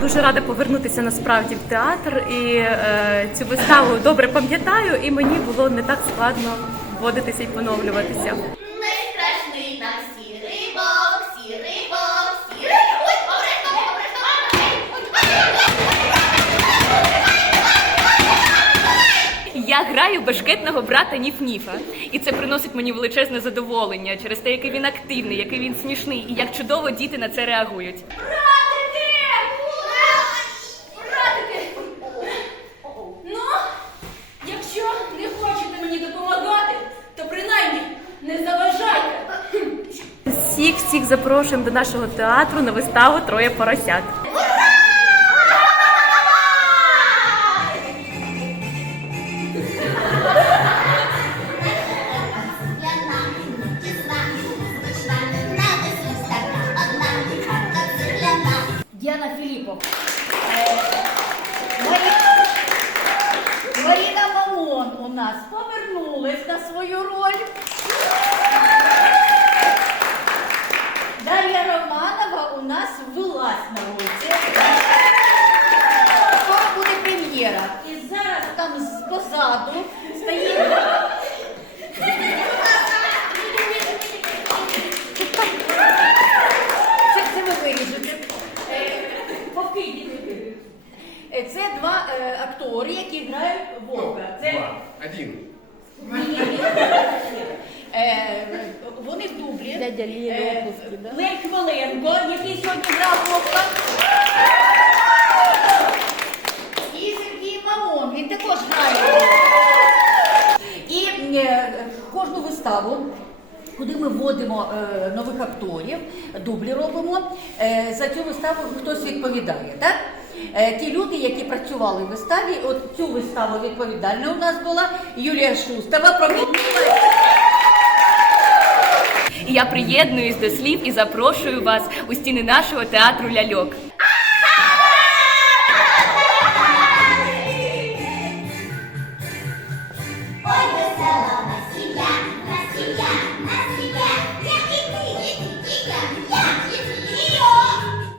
дуже рада повернутися насправді в театр і е, цю виставу добре пам'ятаю, і мені було не так складно вводитися і поновлюватися. Не нам сірий вовк, сірий вовк, сірий. Ой, обережно, обережно. Я граю бешкетного брата Ніф-Ніфа. І це приносить мені величезне задоволення через те, який він активний, який він смішний, і як чудово діти на це реагують. Всіх всіх запрошуємо до нашого театру на виставу Троє поросят. Діана Філіпов. Е, Маріна Мамон у нас повернулась на свою роль. Дар'я Романова у нас вилазь на роль. Це скоро буде прем'єра. І зараз там з- позаду стоїть. Це, це ви виріжете. Е, Повкидіть. Е, Це два е, актори, які грають Вовка. Це Два. Один. ні. Е, вони в дублі. Дядя Лія Е, Лопуцький, да? Лев Хвиленко, який сьогодні грав Вовка. І Сергій Мамон, він також грає. І е, кожну виставу. Куди ми вводимо е, нових акторів, дублі робимо. Е, за цю виставу хтось відповідає. Так? Е, ті люди, які працювали в виставі, от цю виставу відповідальна у нас була Юлія Шустова. Провіднила. І я приєднуюсь до слів і запрошую вас у стіни нашого театру ляльок.